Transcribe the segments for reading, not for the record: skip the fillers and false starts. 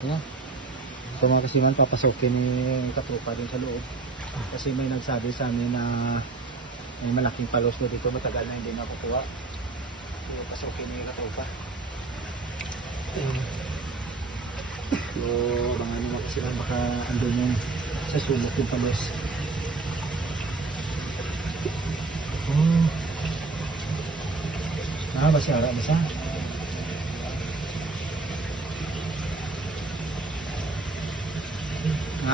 Yan. So mga kasiman, papasokin ni Katropa din sa loob. Kasi may nagsabi sa amin na may malaking palos na dito, matagal na hindi nakukuha. So pasokin ni Katropa. So mga kasiman, baka andun yung sa sumot yung palos. Basara basa.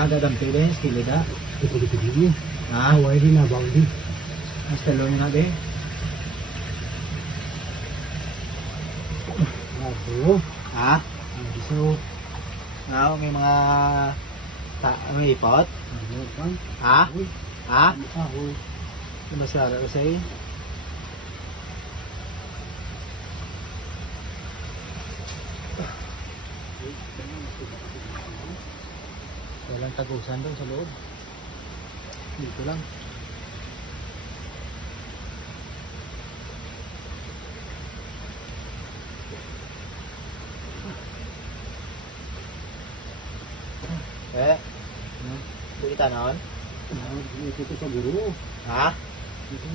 Dadampi din, skilida. Ito din. Huwag Din na bawal din. mas talo nyo na din. Ako. Ang gusto. May mga may ipot. Ako. Basara ko sa'yo. Walang tagusan doon sa loob. Dito lang. Kita naon? Ito sa guru. Ito.